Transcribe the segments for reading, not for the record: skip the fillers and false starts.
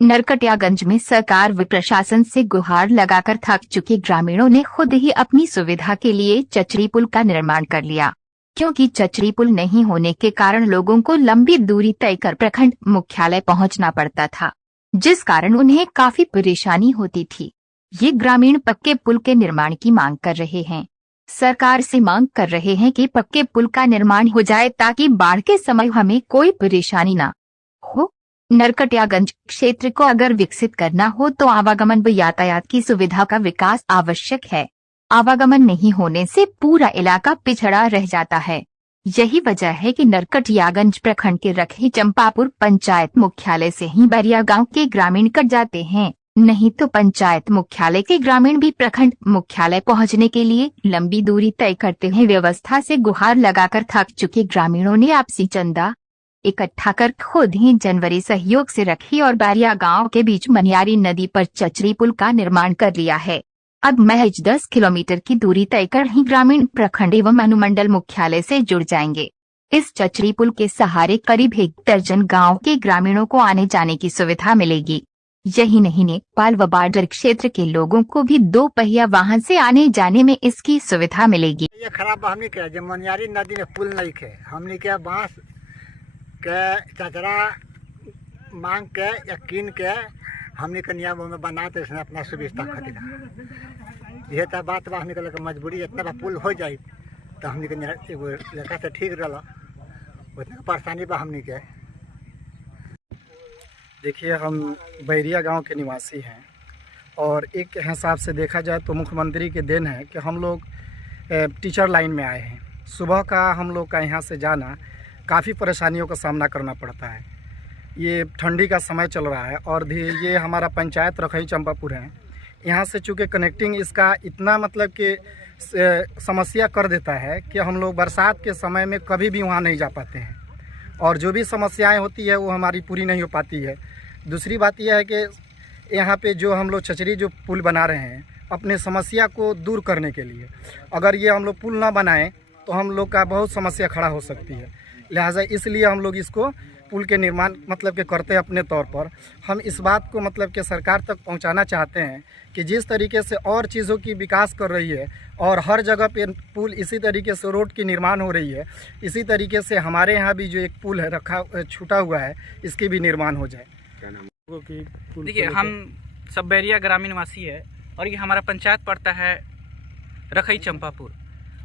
नरकटियागंज में सरकार व प्रशासन से गुहार लगाकर थक चुके ग्रामीणों ने खुद ही अपनी सुविधा के लिए चचरी पुल का निर्माण कर लिया, क्योंकि चचरी पुल नहीं होने के कारण लोगों को लंबी दूरी तय कर प्रखंड मुख्यालय पहुंचना पड़ता था, जिस कारण उन्हें काफी परेशानी होती थी। ये ग्रामीण पक्के पुल के निर्माण की मांग कर रहे हैं। सरकार से मांग कर रहे हैं कि पक्के पुल का निर्माण हो जाए ताकि बाढ़ के समय हमें कोई परेशानी न हो। नरकटियागंज क्षेत्र को अगर विकसित करना हो तो आवागमन व यातायात की सुविधा का विकास आवश्यक है। आवागमन नहीं होने से पूरा इलाका पिछड़ा रह जाता है। यही वजह है कि नरकटियागंज प्रखंड के रखी चंपापुर पंचायत मुख्यालय से ही बैरिया गांव के ग्रामीण कट जाते हैं, नहीं तो पंचायत मुख्यालय के ग्रामीण भी प्रखंड मुख्यालय पहुंचने के लिए लंबी दूरी तय करते हैं। व्यवस्था से गुहार लगाकर थक चुके ग्रामीणों ने आपसी चंदा इकट्ठा कर खुद ही जनवरी सहयोग से रखी और बैरिया गांव के बीच मनियारी नदी पर चचरी पुल का निर्माण कर लिया है। अब महज 10 किलोमीटर की दूरी तय कर ही ग्रामीण प्रखंड एवं अनुमंडल मुख्यालय से जुड़ जाएंगे। इस चचरी पुल के सहारे करीब 1 दर्जन गाँव के ग्रामीणों को आने जाने की सुविधा मिलेगी। यही नहीं, नेपाल व बॉर्डर क्षेत्र के लोगों को भी 2 पहिया वाहन से आने जाने में इसकी सुविधा मिलेगी। ये खराब हमने क्या जब मनियारी नदी में पुल नहीं खे, हमने क्या बांस के चचरा मांग के या कीन के हमने के नियम में बनाते इसने अपना सुविधा खातिर। यह तो बात बा, हमने के मजबूरी इतना बा पुल हो जाए तो हमने के एगो लड़का से ठीक रहा, उतना परेशानी बा हमने के। देखिए, हम बैरिया गांव के निवासी हैं और एक हिसाब से देखा जाए तो मुख्यमंत्री के देन है कि हम लोग टीचर लाइन में आए हैं। सुबह का हम लोग का यहाँ से जाना काफ़ी परेशानियों का सामना करना पड़ता है। ये ठंडी का समय चल रहा है और ये हमारा पंचायत रखई चंपापुर है। यहाँ से चूँकि कनेक्टिंग इसका इतना मतलब कि समस्या कर देता है कि हम लोग बरसात के समय में कभी भी वहाँ नहीं जा पाते हैं और जो भी समस्याएं होती है वो हमारी पूरी नहीं हो पाती है। दूसरी बात यह है कि यहाँ पे जो हम लोग चचरी जो पुल बना रहे हैं अपने समस्या को दूर करने के लिए, अगर ये हम लोग पुल ना बनाएं तो हम लोग का बहुत समस्या खड़ा हो सकती है। लिहाजा इसलिए हम लोग इसको पुल के निर्माण मतलब के करते हैं। अपने तौर पर हम इस बात को मतलब कि सरकार तक पहुंचाना चाहते हैं कि जिस तरीके से और चीज़ों की विकास कर रही है और हर जगह पे पुल इसी तरीके से रोड की निर्माण हो रही है, इसी तरीके से हमारे यहाँ भी जो एक पुल है रखा छूटा हुआ है इसकी भी निर्माण हो जाए। देखिए, हम सब बैरिया ग्रामीण निवासी है और ये हमारा पंचायत पड़ता है रखई चंपापुर,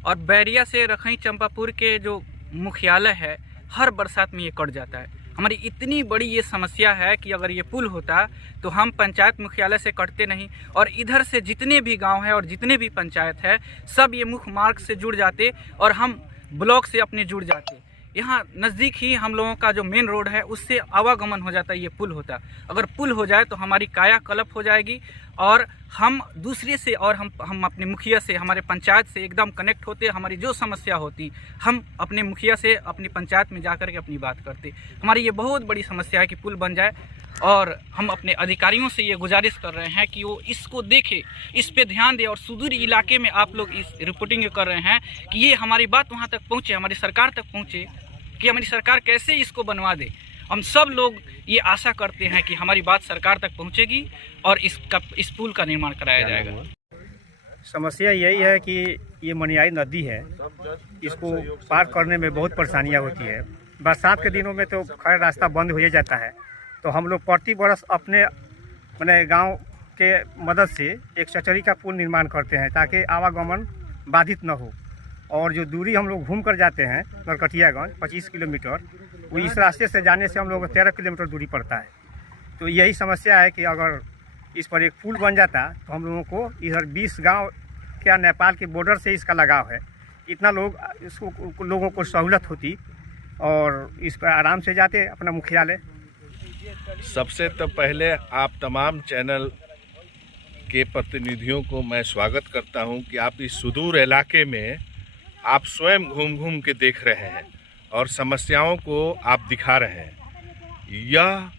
और बैरिया से रखई चंपापुर के जो मुख्यालय है हर बरसात में ये कट जाता है। हमारी इतनी बड़ी ये समस्या है कि अगर ये पुल होता तो हम पंचायत मुख्यालय से कटते नहीं और इधर से जितने भी गांव हैं और जितने भी पंचायत है सब ये मुख्य मार्ग से जुड़ जाते और हम ब्लॉक से अपने जुड़ जाते। यहाँ नज़दीक ही हम लोगों का जो मेन रोड है उससे आवागमन हो जाता है। ये पुल होता, अगर पुल हो जाए तो हमारी कायाकल्प हो जाएगी और हम दूसरे से और हम अपने मुखिया से, हमारे पंचायत से एकदम कनेक्ट होते। हमारी जो समस्या होती हम अपने मुखिया से अपनी पंचायत में जाकर के अपनी बात करते। हमारी ये बहुत बड़ी समस्या है कि पुल बन जाए और हम अपने अधिकारियों से ये गुजारिश कर रहे हैं कि वो इसको देखें, इस पे ध्यान दें और सुदूर इलाके में आप लोग इस रिपोर्टिंग कर रहे हैं कि ये हमारी बात वहाँ तक पहुँचे, हमारी सरकार तक पहुँचे कि हमारी सरकार कैसे इसको बनवा दे। हम सब लोग ये आशा करते हैं कि हमारी बात सरकार तक पहुंचेगी और इस पुल का निर्माण कराया जाएगा। समस्या यही है कि ये मनियारी नदी है, इसको पार करने में बहुत परेशानियां होती है। बरसात के दिनों में तो खैर रास्ता बंद हो ही जाता है, तो हम लोग प्रति बरस अपने मैंने गांव के मदद से एक चचरी का पुल निर्माण करते हैं ताकि आवागमन बाधित न हो। और जो दूरी हम लोग घूम कर जाते हैं नरकटियागंज 25 किलोमीटर, वो इस रास्ते से जाने से हम लोग 13 किलोमीटर दूरी पड़ता है। तो यही समस्या है कि अगर इस पर एक पुल बन जाता तो हम लोगों को इधर 20 गांव क्या नेपाल के बॉर्डर से इसका लगाव है, इतना लोगों को सहूलत होती और इस पर आराम से जाते अपना मुख्यालय। सबसे तो पहले आप तमाम चैनल के प्रतिनिधियों को मैं स्वागत करता हूं कि आप इस सुदूर इलाके में आप स्वयं घूम घूम के देख रहे हैं और समस्याओं को आप दिखा रहे हैं। यह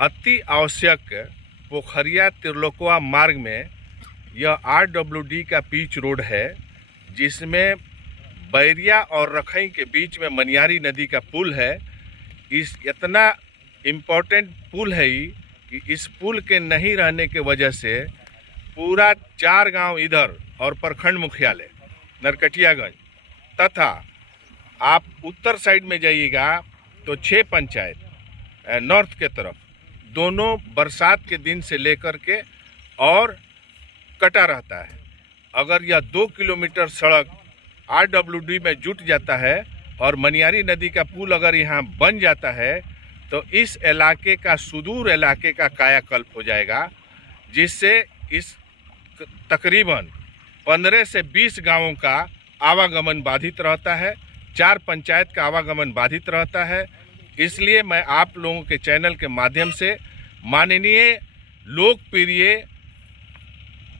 अति आवश्यक पोखरिया त्रिलोकवा मार्ग में यह RWD का पिच रोड है, जिसमें बैरिया और रखई के बीच में मनियारी नदी का पुल है। इस इतना इम्पोर्टेंट पुल है कि इस पुल के नहीं रहने के वजह से पूरा 4 गांव इधर और प्रखंड मुख्यालय नरकटियागंज तथा आप उत्तर साइड में जाइएगा तो 6 पंचायत नॉर्थ के तरफ दोनों बरसात के दिन से लेकर के और कटा रहता है। अगर यह 2 किलोमीटर सड़क RWD में जुट जाता है और मनियारी नदी का पुल अगर यहाँ बन जाता है तो इस इलाके का सुदूर इलाके का कायाकल्प हो जाएगा, जिससे इस तकरीबन 15 से 20 गांवों का आवागमन बाधित रहता है, 4 पंचायत का आवागमन बाधित रहता है। इसलिए मैं आप लोगों के चैनल के माध्यम से माननीय लोकप्रिय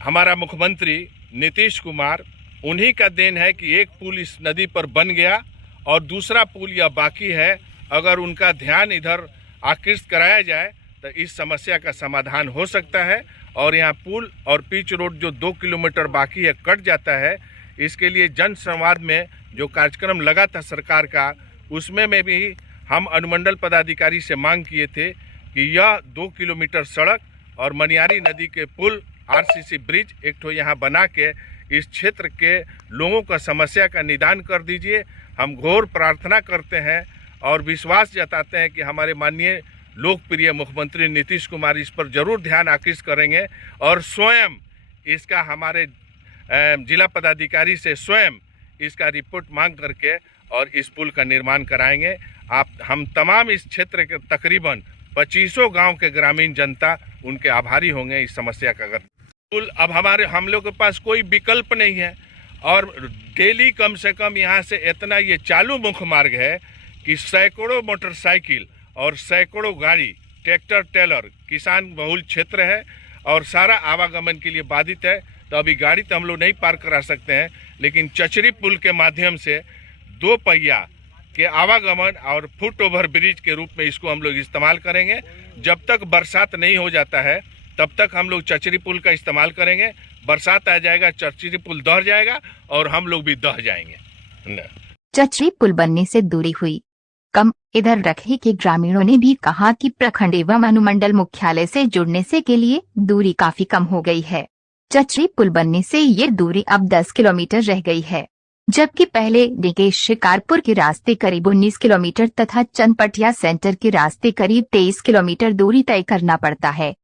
हमारा मुख्यमंत्री नीतीश कुमार, उन्हीं का देन है कि एक पुल इस नदी पर बन गया और दूसरा पुल यह बाकी है। अगर उनका ध्यान इधर आकृष्ट कराया जाए तो इस समस्या का समाधान हो सकता है और यहाँ पुल और पिच रोड जो 2 किलोमीटर बाकी है कट जाता है। इसके लिए जन संवाद में जो कार्यक्रम लगा था सरकार का, उसमें भी हम अनुमंडल पदाधिकारी से मांग किए थे कि यह 2 किलोमीटर सड़क और मनियारी नदी के पुल RCC ब्रिज एक ठो यहाँ बना के इस क्षेत्र के लोगों का समस्या का निदान कर दीजिए। हम घोर प्रार्थना करते हैं और विश्वास जताते हैं कि हमारे माननीय लोकप्रिय मुख्यमंत्री नीतीश कुमार इस पर जरूर ध्यान आकृष्ट करेंगे और स्वयं इसका हमारे जिला पदाधिकारी से स्वयं इसका रिपोर्ट मांग करके और इस पुल का निर्माण कराएंगे। हम तमाम इस क्षेत्र के तकरीबन 2500 गांव के ग्रामीण जनता उनके आभारी होंगे इस समस्या का। अगर पुल अब हम लोग के पास कोई विकल्प नहीं है और डेली कम से कम यहाँ से इतना ये चालू मुख्य मार्ग है कि सैकड़ों मोटरसाइकिल और सैकड़ों गाड़ी, ट्रैक्टर, टेलर, किसान बहुल क्षेत्र है और सारा आवागमन के लिए बाधित है। तो अभी गाड़ी तो हम लोग नहीं पार करा सकते हैं, लेकिन चचरी पुल के माध्यम से 2 पहिया के आवागमन और फुट ओवर ब्रिज के रूप में इसको हम लोग इस्तेमाल करेंगे। जब तक बरसात नहीं हो जाता है तब तक हम लोग चचरी पुल का इस्तेमाल करेंगे। बरसात आ जाएगा, चचरी पुल दह जाएगा और हम लोग भी दह जाएंगे। चचरी पुल बनने से दूरी हुई कम। इधर रखी के ग्रामीणों ने भी कहा कि प्रखंड एवं अनुमंडल मुख्यालय से जुड़ने से के लिए दूरी काफी कम हो गई है। चचरी पुल बनने से ये दूरी अब 10 किलोमीटर रह गई है, जबकि पहले निकेश शिकारपुर के रास्ते करीब 19 किलोमीटर तथा चनपटिया सेंटर के रास्ते करीब 23 किलोमीटर दूरी तय करना पड़ता है।